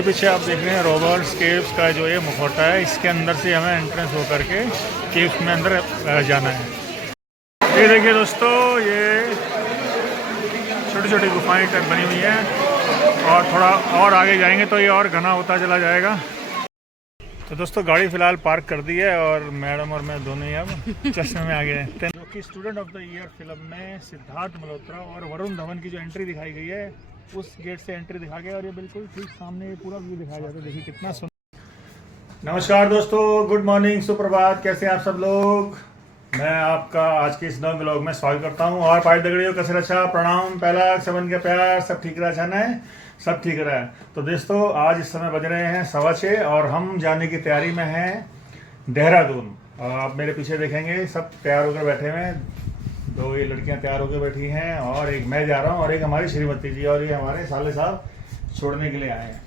मेरे पीछे आप देख रहे हैं रॉबर्ट्स केव्स का जो ये मुखौटा है, इसके अंदर से हमें एंट्रेंस हो करके केव्स में अंदर जाना है। ये देखिए दोस्तों, ये छोटी छोटी गुफाएं बनी हुई हैं और थोड़ा और आगे जाएंगे तो ये और घना होता चला जाएगा। तो दोस्तों गाड़ी फ़िलहाल पार्क कर दी है और मैडम और मैं दोनों ही अब चश्मे में आ गए हैं। जो कि student of the year film में सिद्धार्थ मल्होत्रा और वरुण धवन की जो एंट्री दिखाई गई है, उस गेट से एंट्री दिखा गया और ये बिल्कुल ठीक सामने ये पूरा व्यू दिखाया जाता है। देखिए कितना सुंदर। नमस्कार दोस्तों, गुड मॉर्निंग, सुप्रभात, कैसे हैं आप सब लोग। मैं आपका आज के इस नए ब्लॉग में स्वागत करता हूं। और पाई दगड़ियों कसर अच्छा, प्रणाम, पहला सबन के प्यार, सब ठीक रहा छा है, सब ठीक रहा है। तो दोस्तों आज इस समय बज रहे हैं 6:15 और हम जाने की तैयारी में हैं देहरादून। आप मेरे पीछे देखेंगे सब तैयार होकर बैठे हुए हैं, दो ये लड़कियां तैयार होकर बैठी हैं और एक मैं जा रहा हूं और एक हमारी श्रीमती जी और ये हमारे साले साहब छोड़ने के लिए आए हैं।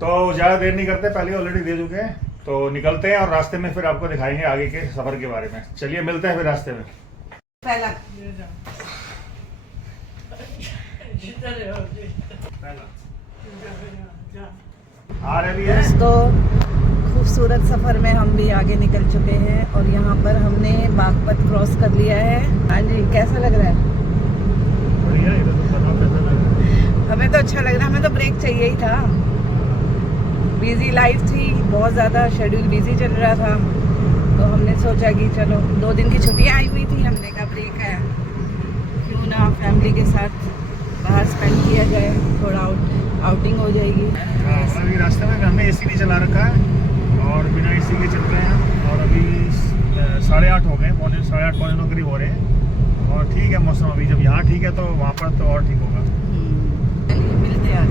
तो ज़्यादा देर नहीं करते, पहले ऑलरेडी दे चुके हैं, तो निकलते हैं और रास्ते में फिर आपको दिखाएंगे आगे के सफ़र के बारे में। चलिए मिलते हैं फिर रास्ते में। पहला आ रही है दोस्तों, खूबसूरत सफर में हम भी आगे निकल चुके हैं और यहाँ पर हमने बागपत क्रॉस कर लिया है। हाँ जी, कैसा लग रहा है? बढ़िया है। तो बताओ कैसा लग रहा है? हमें तो अच्छा लग रहा है, हमें तो ब्रेक चाहिए ही था। बिजी लाइफ थी, बहुत ज़्यादा शेड्यूल बिजी चल रहा था, तो हमने सोचा कि चलो 2 दिन की छुट्टियाँ आई हुई थी, हमने कहा ब्रेक है, क्यों ना फैमिली के साथ बाहर स्पेंड किया जाए, थोड़ा आउटिंग हो जाएगी। अभी रास्ते में हमने एसी नहीं चला रखा है और बिना एसी के चल रहे हैं और अभी 8:30 हो गए, 8:30 पौने 9 करीब हो रहे हैं और ठीक है मौसम। अभी जब यहाँ ठीक है तो वहाँ पर तो और ठीक होगा। चलिए मिलते हैं।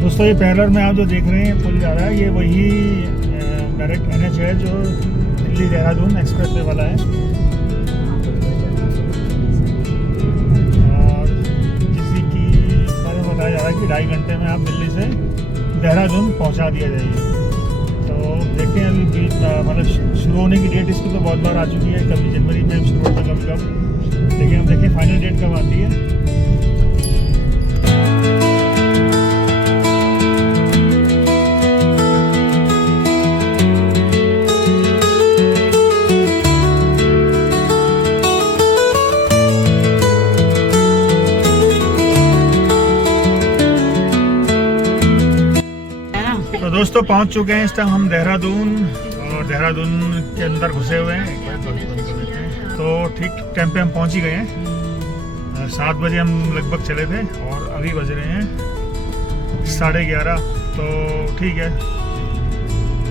दोस्तों ये पैरेलल में आप जो देख रहे हैं पुल जा रहा है, ये वही डायरेक्ट NH है जो दिल्ली देहरादून एक्सप्रेस वे वाला है। और जिसकी बारे में बताया जा रहा है कि 2.5 घंटे में आप दिल्ली से देहरादून पहुंचा दिया जाएगी। तो देखते हैं अभी मतलब शुरू होने की डेट इसकी तो बहुत बार आ चुकी है, कभी जनवरी में शुरू होता है, कभी कब, लेकिन हम देखें फाइनल डेट कब आती है। तो दोस्तों पहुंच चुके हैं इस टाइम हम देहरादून और देहरादून के अंदर घुसे हुए हैं। तो ठीक टाइम पे हम पहुंच ही गए हैं। 7 बजे हम लगभग चले थे और अभी बज रहे हैं 11:30। तो ठीक है,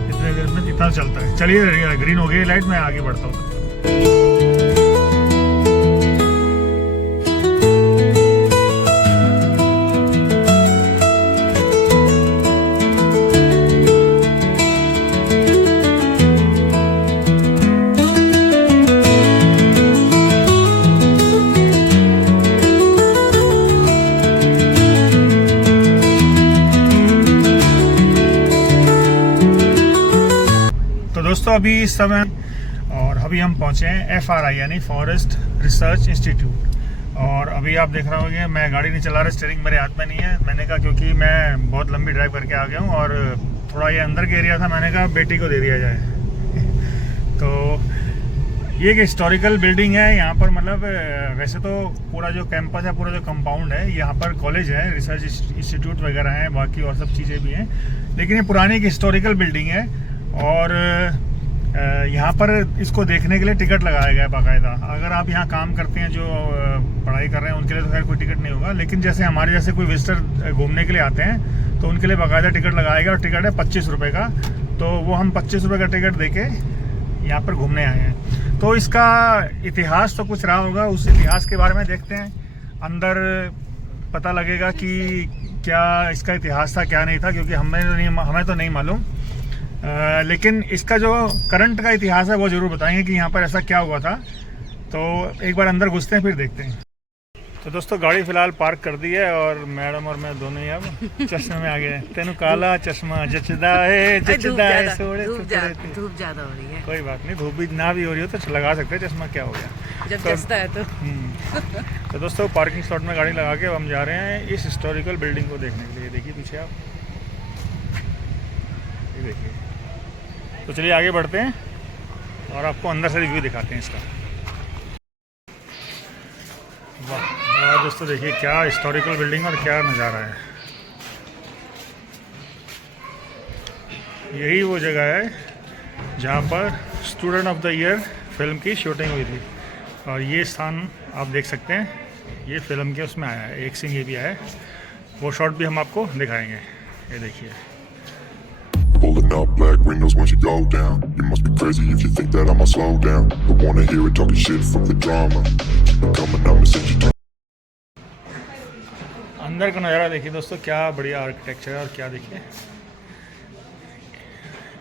इतने देर में इतना चलता है। चलिए ग्रीन हो गई लाइट, मैं आगे बढ़ता हूँ। दोस्तों अभी इस समय और अभी हम पहुंचे हैं FRI यानी फॉरेस्ट रिसर्च इंस्टीट्यूट। और अभी आप देख रहे होंगे मैं गाड़ी नहीं चला रहा, स्टीयरिंग मेरे हाथ में नहीं है। मैंने कहा क्योंकि मैं बहुत लंबी ड्राइव करके आ गया हूं और थोड़ा ये अंदर का एरिया था, मैंने कहा बेटी को दे दिया जाए। तो ये एक हिस्टोरिकल बिल्डिंग है यहाँ पर, मतलब वैसे तो पूरा जो कैंपस है, पूरा जो कंपाउंड है, यहाँ पर कॉलेज है, रिसर्च इंस्टीट्यूट वगैरह हैं, बाकी और सब चीज़ें भी हैं, लेकिन ये पुरानी एक हिस्टोरिकल बिल्डिंग है। और यहाँ पर इसको देखने के लिए टिकट लगाया गया है बाकायदा। अगर आप यहाँ काम करते हैं, जो पढ़ाई कर रहे हैं, उनके लिए तो खैर कोई टिकट नहीं होगा, लेकिन जैसे हमारे जैसे कोई विजिटर घूमने के लिए आते हैं तो उनके लिए बाकायदा टिकट लगाया गया और टिकट है 25 रुपये का। तो वो हम 25 रुपये का टिकट देके यहाँ पर घूमने आए हैं। तो इसका इतिहास तो कुछ रहा होगा, उस इतिहास के बारे में देखते हैं, अंदर पता लगेगा कि क्या इसका इतिहास था क्या नहीं था, क्योंकि हमें तो नहीं मालूम। लेकिन इसका जो करंट का इतिहास है वो ज़रूर बताएंगे कि यहाँ पर ऐसा क्या हुआ था। तो एक बार अंदर घुसते हैं फिर देखते हैं। तो दोस्तों गाड़ी फ़िलहाल पार्क कर दी है और मैडम और मैं दोनों ही अब चश्मे में आ गए। तेनू काला चश्मा जचदा है सोड़े धूप ज़्यादा हो रही है। कोई बात नहीं, धूप भी ना भी हो रही हो तो लगा सकते हैं चश्मा, क्या हो गया जब जचता है तो। तो दोस्तों पार्किंग स्लॉट में गाड़ी लगा के हम जा रहे हैं इस हिस्टोरिकल बिल्डिंग को देखने के लिए। देखिए पीछे आप, ये देखिए। तो चलिए आगे बढ़ते हैं और आपको अंदर से रिव्यू दिखाते हैं इसका। वाह दोस्तों देखिए क्या हिस्टोरिकल बिल्डिंग और क्या नज़ारा है। यही वो जगह है जहाँ पर student of the year film की शूटिंग हुई थी। और ये स्थान आप देख सकते हैं, ये फिल्म के उसमें आया है, एक सीन ये भी आया है। वो शॉट भी हम आपको दिखाएंगे। ये देखिए। Pulling up black windows once you go down. You must be crazy if you think that I'ma slow down. Don't wanna hear it talking shit, fuck the drama. Keep it coming, I'ma send you to. अंदर का नज़ारा देखिए दोस्तों, क्या बढ़िया architecture है। और क्या देखिए,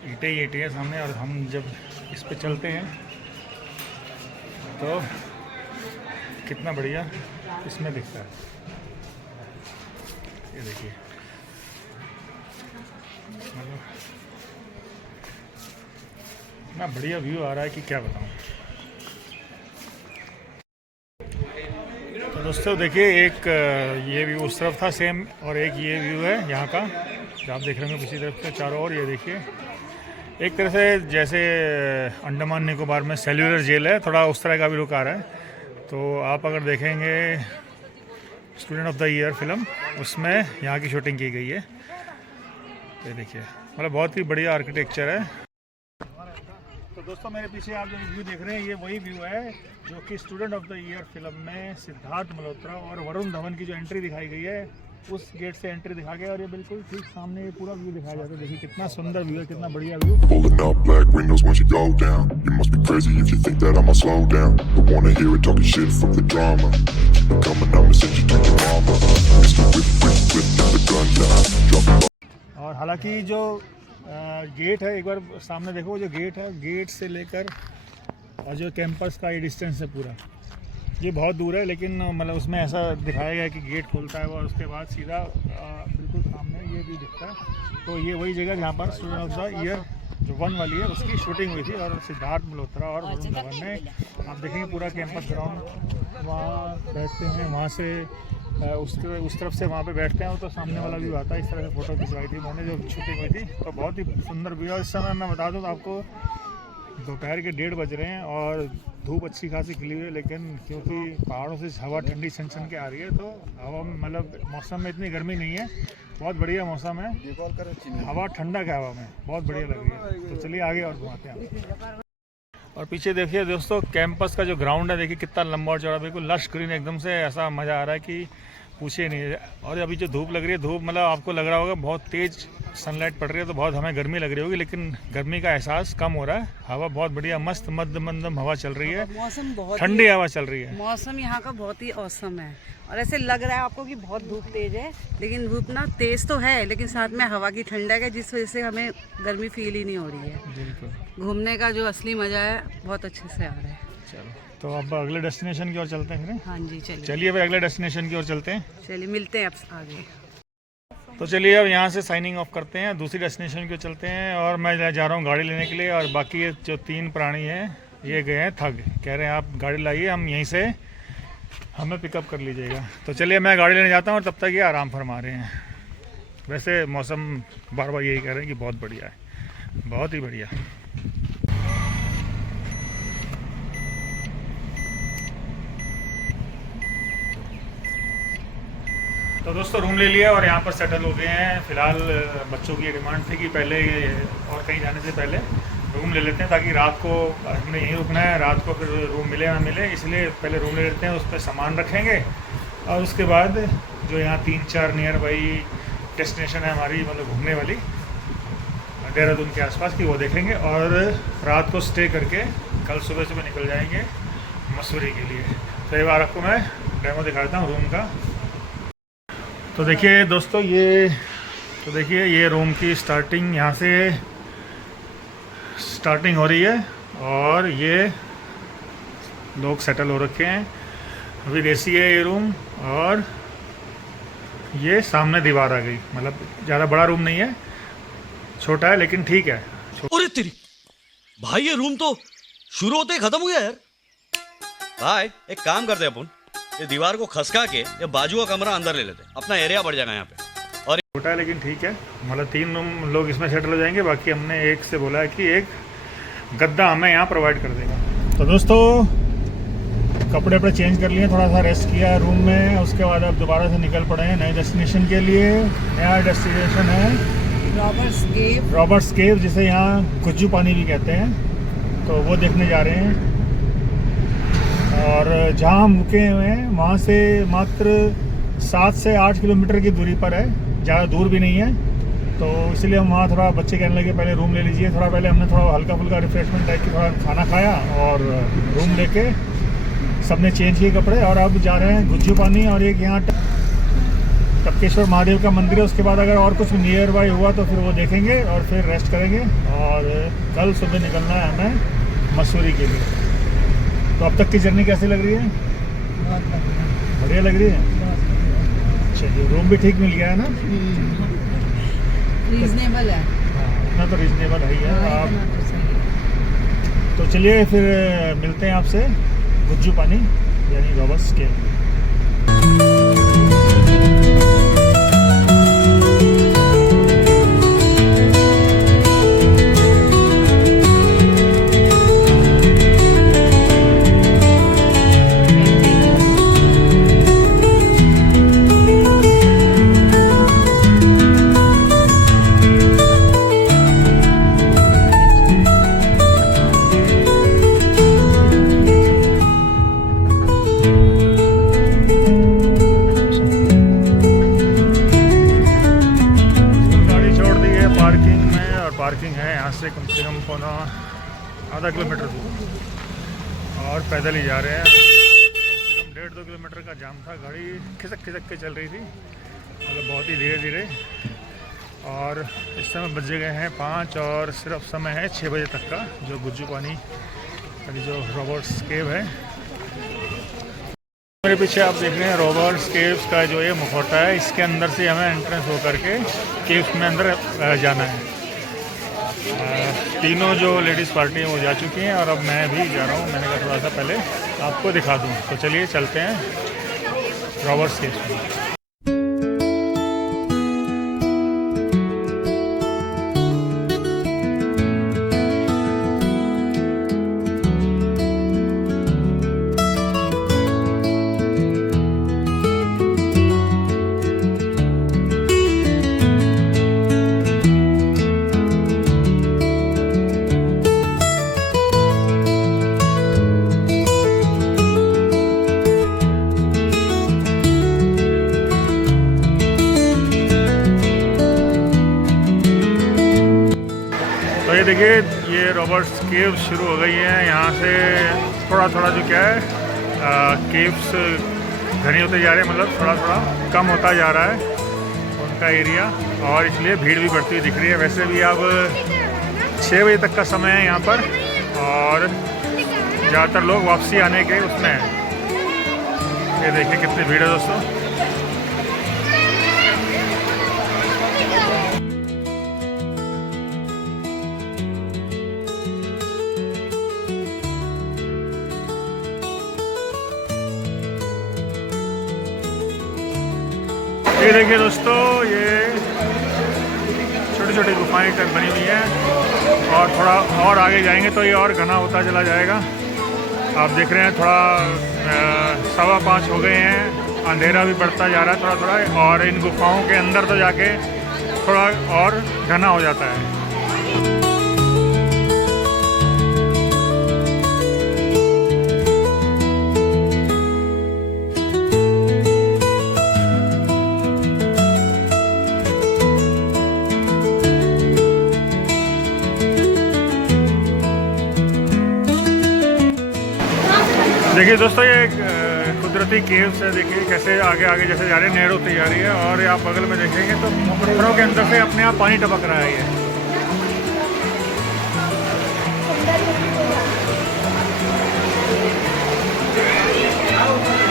ईंटें ही ईंटें हैं सामने। और हम जब इस पे चलते हैं तो कितना बढ़िया इसमें दिखता है। ये देखिए, मतलब इतना बढ़िया व्यू आ रहा है कि क्या बताऊं। तो दोस्तों देखिए, एक ये व्यू उस तरफ था सेम, और एक ये व्यू है यहाँ का जो आप देख रहे होंगे दूसरी तरफ के चारों ओर। ये देखिए, एक तरह से जैसे अंडमान निकोबार में सेल्यूलर जेल है, थोड़ा उस तरह का भी रुख आ रहा है। तो आप अगर देखेंगे student of the year film, उसमें यहाँ की शूटिंग की गई है। ये देखिए, मतलब बहुत ही बढ़िया आर्किटेक्चर है। तो दोस्तों मेरे पीछे आप जो व्यू देख रहे हैं, ये वही व्यू है जो कि student of the year film में सिद्धार्थ मल्होत्रा और वरुण धवन की जो एंट्री दिखाई गई है, उस गेट से एंट्री दिखा गया। और ये बिल्कुल ठीक सामने ये पूरा व्यू दिखाया जाता है। देखिए कितना सुंदर व्यू है, कितना बढ़िया view. Pulling up black windows once you go down. You must be crazy if you think that I'ma slow down. Don't wanna hear it talking shit, fuck the drama. Keep it coming, I'ma send you to your mama. Mr. Whip, get the gun down. Drop it. और हालांकि जो gate है, एक बार सामने देखो, जो gate है, gate से लेकर और जो कैंपस का ये डिस्टेंस है पूरा, ये बहुत दूर है। लेकिन मतलब उसमें ऐसा दिखाया गया है कि गेट खुलता है और उसके बाद सीधा बिल्कुल सामने ये भी दिखता है। तो ये वही जगह जहाँ पर स्टूडेंट ऑफ द ईयर जो 1 वाली है उसकी शूटिंग हुई थी। और सिद्धार्थ मल्होत्रा और वरुण धवन ने, आप देखेंगे पूरा कैंपस ग्राउंड, वहाँ बैठते हैं, वहाँ से उस तरफ से वहाँ पे बैठते हैं तो सामने वाला व्यू आता है। इस तरह से फ़ोटो खिंचवाई थी उन्होंने जो शूटिंग हुई थी। तो बहुत ही सुंदर व्यू है। इस समय मैं बता दूँ आपको, दोपहर के 1:30 बज रहे हैं और धूप अच्छी खासी खिली हुई है। लेकिन क्योंकि पहाड़ों से हवा ठंडी छन के आ रही है, तो हवा में मतलब मौसम में इतनी गर्मी नहीं है, बहुत बढ़िया मौसम है। हवा ठंडा है, हवा में बहुत बढ़िया लग रही है। तो चलिए आगे और घुमाते हैं। और पीछे देखिए दोस्तों, कैंपस का जो ग्राउंड है, देखिए कितना लंबा और चौड़ा, बिल्कुल लश ग्रीन, एकदम से ऐसा मज़ा आ रहा है कि पूछिए नहीं। और अभी जो धूप लग रही है, धूप मतलब आपको लग रहा होगा बहुत तेज़ सनलाइट पड़ रही है, तो बहुत हमें गर्मी लग रही होगी, लेकिन गर्मी का एहसास कम हो रहा है। हवा बहुत बढ़िया मस्त मध्यम हवा चल रही है, मौसम बहुत ठंडी हवा चल रही है। मौसम यहाँ का बहुत ही औसम है। और ऐसे लग रहा है आपको कि बहुत धूप तेज है, लेकिन धूप ना तेज तो है, लेकिन साथ में हवा की ठंडक है, जिस वजह से हमें गर्मी फील ही नहीं हो रही है। बिल्कुल, घूमने का जो असली मज़ा है बहुत अच्छे से आ रहा है। चलो तो अब अगले डेस्टिनेशन की ओर चलते हैं फिर। हाँ जी चलिए। चलिए फिर अगले डेस्टिनेशन की ओर चलते हैं। चलिए मिलते हैं अब आगे। तो चलिए अब यहाँ से साइनिंग ऑफ करते हैं, दूसरी डेस्टिनेशन की ओर चलते हैं। और मैं जा रहा हूँ गाड़ी लेने के लिए, और बाकी ये जो 3 प्राणी हैं ये गए हैं थक, कह रहे हैं आप गाड़ी लाइए, हम यहीं से हमें पिकअप कर लीजिएगा। तो चलिए मैं गाड़ी लेने जाता हूँ और तब तक ये आराम फरमा रहे हैं। वैसे मौसम बार बार यही कह रहे हैं कि बहुत बढ़िया है, बहुत ही बढ़िया। तो दोस्तों रूम ले लिया और यहाँ पर सेटल हो गए हैं। फ़िलहाल बच्चों की डिमांड थी कि पहले और कहीं जाने से पहले रूम ले लेते हैं, ताकि रात को हमने यहीं रुकना है, रात को फिर रूम मिले ना मिले, इसलिए पहले रूम ले लेते हैं, उस पर सामान रखेंगे। और उसके बाद जो यहाँ 3-4 नियर बाई डेस्टिनेशन है हमारी, मतलब घूमने वाली देहरादून के आसपास की, वो देखेंगे। और रात को स्टे करके कल सुबह निकल जाएंगे मसूरी के लिए। तो एक बार आपको मैं डेमो दिखाता हूँ रूम का। तो देखिए दोस्तों, ये रूम की स्टार्टिंग यहाँ से स्टार्टिंग हो रही है और ये लोग सेटल हो रखे हैं। अभी देसी है ये रूम और ये सामने दीवार आ गई। मतलब ज़्यादा बड़ा रूम नहीं है, छोटा है लेकिन ठीक है। अरे तेरी भाई, ये रूम तो शुरू होते ही खत्म हो गया यार। भाई एक काम करते हैं अपन, ये दीवार को खसका के ये बाजू का कमरा अंदर ले लेते हैं, अपना एरिया बढ़ जाएगा यहाँ पे। और छोटा है लेकिन ठीक है। मतलब 3 रूम लोग इसमें सेटल हो जाएंगे। बाकी हमने एक से बोला है कि एक गद्दा हमें यहाँ प्रोवाइड कर देगा। तो दोस्तों कपड़े वपड़े चेंज कर लिए, थोड़ा सा रेस्ट किया है रूम में। उसके बाद अब दोबारा से निकल पड़े हैं नए डेस्टिनेशन के लिए। नया डेस्टिनेशन है रॉबर्ट्स केव, जिसे यहाँ गुज्जू पानी भी कहते हैं। तो वो देखने जा रहे हैं। और जहाँ हम रुके हुए हैं वहाँ से मात्र 7 से 8 किलोमीटर की दूरी पर है, ज़्यादा दूर भी नहीं है। तो इसलिए हम वहाँ थोड़ा, बच्चे कहने लगे पहले रूम ले लीजिए। थोड़ा पहले हमने थोड़ा हल्का फुल्का रिफ्रेशमेंट टाइप की थोड़ा खाना खाया और रूम लेके सबने चेंज किए कपड़े और अब जा रहे हैं गुज्जू पानी। और एक यहाँ टपकेश्वर महादेव का मंदिर है। उसके बाद अगर और कुछ नियर बाई हुआ तो फिर वो देखेंगे और फिर रेस्ट करेंगे। और कल सुबह निकलना है हमें मसूरी के लिए। तो अब तक की जर्नी कैसी लग रही है? बहुत बढ़िया लग रही है। चलिए, रूम भी ठीक मिल गया है ना? रीजनेबल है। हाँ, इतना तो रीजनेबल है ही है। आप इतना तो सही है। तो चलिए फिर मिलते हैं आपसे गुज्जू पानी यानी रॉबर्ट्स केव। पार्किंग है यहाँ से कम 1.5 किलोमीटर दूर और पैदल ही जा रहे हैं। कम 1.5-2 किलोमीटर का जाम था। गाड़ी खिसक खिसक के चल रही थी, मतलब बहुत ही धीरे धीरे। और इस समय बजे गए हैं 5 और सिर्फ समय है 6 बजे तक का, जो गुज्जू पानी यानी जो रॉबर्ट्स केव है। मेरे पीछे आप देख रहे हैं रॉबर्ट्स केव्स का जो ये मुखौटा है, इसके अंदर से हमें एंट्रेंस हो करके केव्स में अंदर जाना है। तीनों जो लेडीज़ पार्टी हैं वो जा चुकी हैं और अब मैं भी जा रहा हूँ। मैंने कहा थोड़ा सा पहले आपको दिखा दूँ। तो चलिए चलते हैं रॉबर्ट्स केव्स में। ये देखिए, ये रॉबर्ट्स केव शुरू हो गई है। यहाँ से थोड़ा थोड़ा जो क्या है केव्स घनी होते जा रहे हैं, मतलब थोड़ा थोड़ा कम होता जा रहा है उनका एरिया, और इसलिए भीड़ भी बढ़ती दिख रही है। वैसे भी अब 6 बजे तक का समय है यहाँ पर और ज़्यादातर लोग वापसी आने के उसमें हैं। ये देखिए कितनी भीड़ है दोस्तों। ये देखिए दोस्तों, ये छोटी छोटी गुफाएं तक बनी हुई हैं और थोड़ा और आगे जाएंगे तो ये और घना होता चला जाएगा। आप देख रहे हैं थोड़ा 5:15 हो गए हैं, अंधेरा भी बढ़ता जा रहा है थोड़ा थोड़ा, और इन गुफाओं के अंदर तो जाके थोड़ा और घना हो जाता है। देखिए दोस्तों, ये कुदरत खूबसूरती केव्स है। देखिए कैसे आगे आगे जैसे जा रही है, नहर होती जा रही है, और आप बगल में देखेंगे तो पत्थरों के अंदर से अपने आप पानी टपक रहा है ये।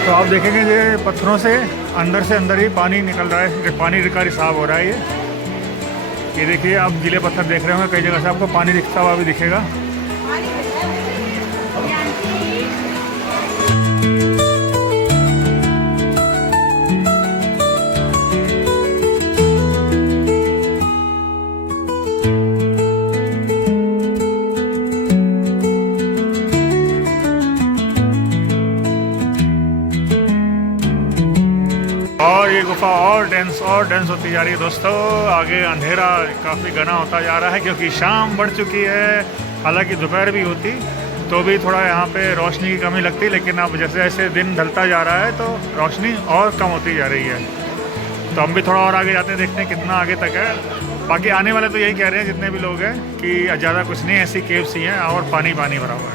तो आप देखेंगे ये पत्थरों से अंदर ही पानी निकल रहा है, पानी का रिसाव हो रहा है ये देखिए। आप गीले पत्थर देख रहे होंगे, कई जगह से आपको पानी दिखता हुआ भी दिखेगा। और ये गुफा और डेंस होती जा रही है दोस्तों। आगे अंधेरा काफ़ी घना होता जा रहा है क्योंकि शाम बढ़ चुकी है। हालांकि दोपहर भी होती तो भी थोड़ा यहाँ पे रोशनी की कमी लगती, लेकिन अब जैसे जैसे दिन ढलता जा रहा है तो रोशनी और कम होती जा रही है। तो हम भी थोड़ा और आगे जाते हैं, देखते हैं कितना आगे तक है। बाकी आने वाले तो यही कह रहे हैं जितने भी लोग हैं कि ज़्यादा कुछ नहीं, ऐसी केव्स ही हैं और पानी भरा हुआ है।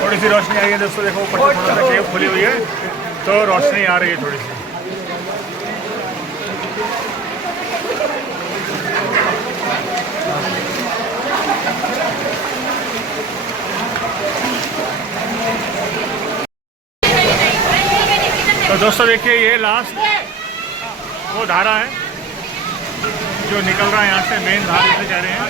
थोड़ी सी रोशनी आई है दोस्तों, देखो ऊपर से थोड़ा सा केव खुली हुई है तो रोशनी आ रही है थोड़ी सी। तो दोस्तों देखिए ये लास्ट वो धारा है जो निकल रहा है यहाँ से, मेन धार से कह रहे हैं।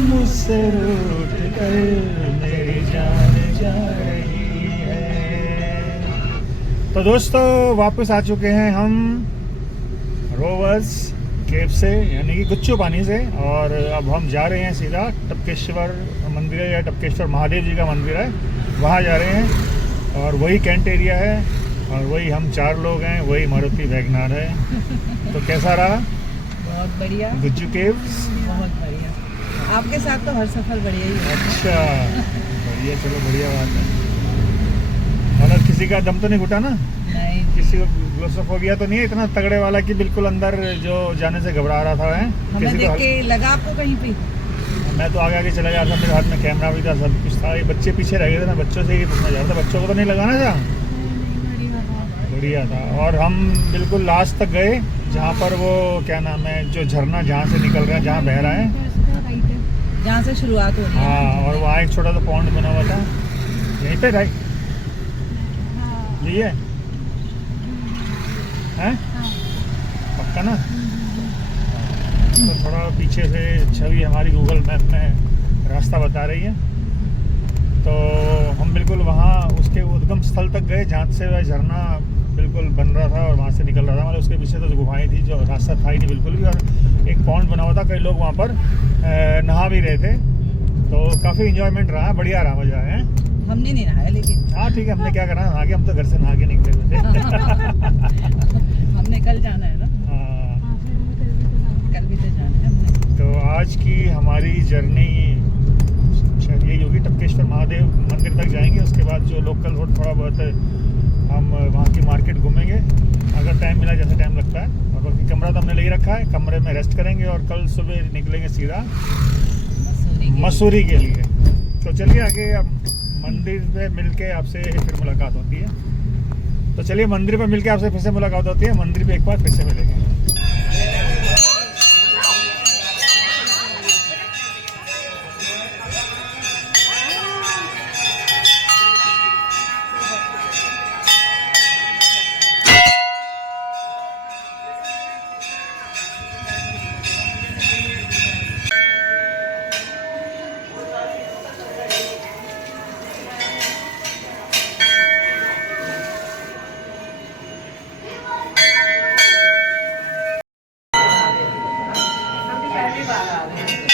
मुझसे रूठ कर मेरी जान जा रही है। तो दोस्तों वापस आ चुके हैं हम रोवर्स केव से, यानी कि गुच्चू पानी से, और अब हम जा रहे हैं सीधा टपकेश्वर मंदिर है, या टपकेश्वर महादेव जी का मंदिर है, वहाँ जा रहे हैं। और वही कैंट एरिया है और वही हम 4 लोग हैं, वही मारुति वैगनार है। तो कैसा रहा? बहुत बढ़िया। गुच्चू केव्स बहुत बढ़िया। आपके साथ तो हर सफर बढ़िया ही है। अच्छा बढ़िया, चलो बढ़िया बात है। मतलब किसी का दम तो नहीं घुटा ना? नहीं। किसी को ग्लोसोफोबिया तो नहीं है इतना तगड़े वाला कि बिल्कुल अंदर जो जाने से घबरा रहा था? है हमें देख के लगा आपको कहीं पे? मैं तो आगे आगे चला जा रहा था, मेरे हाथ में कैमरा भी था, सब कुछ था। ये बच्चे पीछे रह गए थे ना, बच्चों से ही पूछना चाह रहा था, बच्चों को तो नहीं लगाना था? बढ़िया था। और हम बिल्कुल लास्ट तक गए जहाँ पर वो क्या नाम है, जो झरना जहाँ से निकल रहा है, जहाँ बह रहा है, जहाँ से शुरुआत हो रही है। हाँ, और वहाँ एक छोटा सा पॉन्ड बना हुआ था, यहीं पे राइट यही है? हैं? पक्का ना? तो थोड़ा पीछे से छवि हमारी गूगल मैप में रास्ता बता रही है। तो हम बिल्कुल वहाँ उसके उद्गम स्थल तक गए जहाँ से वह झरना बिल्कुल बन रहा था और वहाँ से निकल रहा था। मतलब उसके पीछे तो गुफाएं थी, जो रास्ता था ही नहीं बिल्कुल भी, और एक पॉन्ड बना हुआ था, कई लोग वहाँ पर नहा भी रहे थे। तो काफ़ी इंजॉयमेंट रहा, बढ़िया रहा, मज़ा है। हमने नहीं नहाया लेकिन। हाँ ठीक है, हमने क्या करना, नहा के, हम तो घर से नहा के निकले हुए थे। हमने कल जाना है ना? हाँ, कल भी तो जाना है हमने। तो आज की हमारी जर्नी शायद यही होगी, टपकेश्वर महादेव मंदिर तक जाएंगे। उसके बाद जो लोकल रोड थोड़ा बहुत हम वहाँ की मार्केट घूमेंगे अगर टाइम मिला, जैसे टाइम लगता है। और बाकी कमरा तो हमने ले ही रखा है, कमरे में रेस्ट करेंगे और कल सुबह निकलेंगे सीधा मसूरी के लिए। तो चलिए आगे, अब मंदिर पे मिलके आपसे फिर मुलाकात होती है। तो चलिए मंदिर पे मिलके आपसे फिर से मुलाकात होती है, मंदिर पे एक बार फिर से मिलेंगे। हम भी पहली बार आ रहे हैं।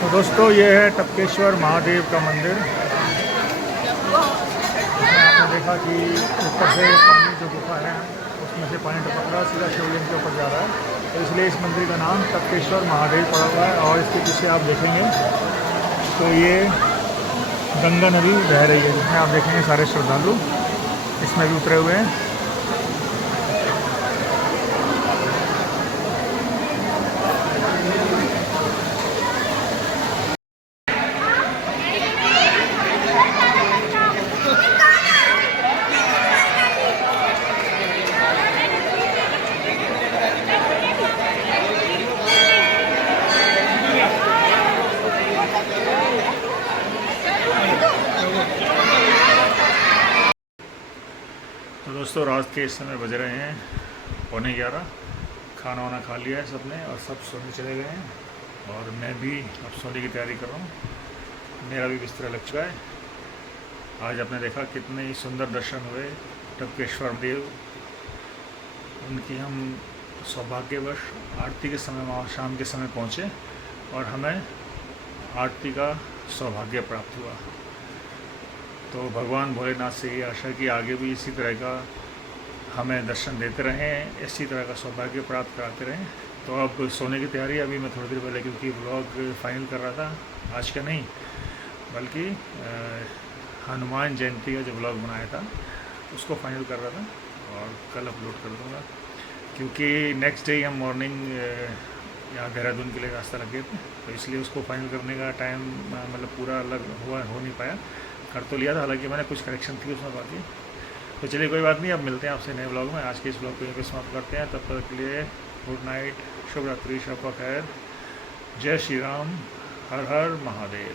तो दोस्तों ये है टपकेश्वर महादेव का मंदिर। आपने देखा कि ऊपर से पानी जो गुफा है उसमें से पानी टपक रहा है, सीधा शिवलिंग के ऊपर जा रहा है, तो इसलिए इस मंदिर का नाम टपकेश्वर महादेव पड़ा हुआ है। और इसके पीछे आप देखेंगे तो ये गंगा नदी बह रही है, जिसमें आप देखेंगे सारे श्रद्धालु इसमें भी उतरे हुए हैं। तो दोस्तों रात के इस समय बज रहे हैं 11:15। खाना वाना खा लिया है सबने और सब सोने चले गए हैं और मैं भी अब सोने की तैयारी कर रहा हूँ। मेरा भी बिस्तर लग चुका है। आज आपने देखा कितने ही सुंदर दर्शन हुए टपकेश्वर देव। उनकी हम सौभाग्यवश आरती के समय वहाँ शाम के समय पहुँचे और हमें आरती का सौभाग्य प्राप्त हुआ। तो भगवान भोलेनाथ से ये आशा कि आगे भी इसी तरह का हमें दर्शन देते रहें, इसी तरह का सौभाग्य प्राप्त कराते रहें। तो अब सोने की तैयारी अभी मैं थोड़ी देर पहले, क्योंकि ब्लॉग फाइनल कर रहा था, आज का नहीं बल्कि हनुमान जयंती का जो ब्लॉग बनाया था उसको फाइनल कर रहा था और कल अपलोड कर दूँगा, क्योंकि नेक्स्ट डे हम मॉर्निंग यहाँ देहरादून के लिए रास्ता लग गए थे, तो इसलिए उसको फाइनल करने का टाइम मतलब पूरा अलग हो नहीं पाया। कर तो लिया था, हालांकि मैंने कुछ करेक्शन थी उसमें बाकी। तो चलिए कोई बात नहीं, अब मिलते हैं आपसे नए ब्लॉग में। आज के इस ब्लॉग को यहीं पे समाप्त करते हैं। तब तक के लिए गुड नाइट, शुभ रात्रि, शब ब खैर, जय श्री राम, हर हर महादेव।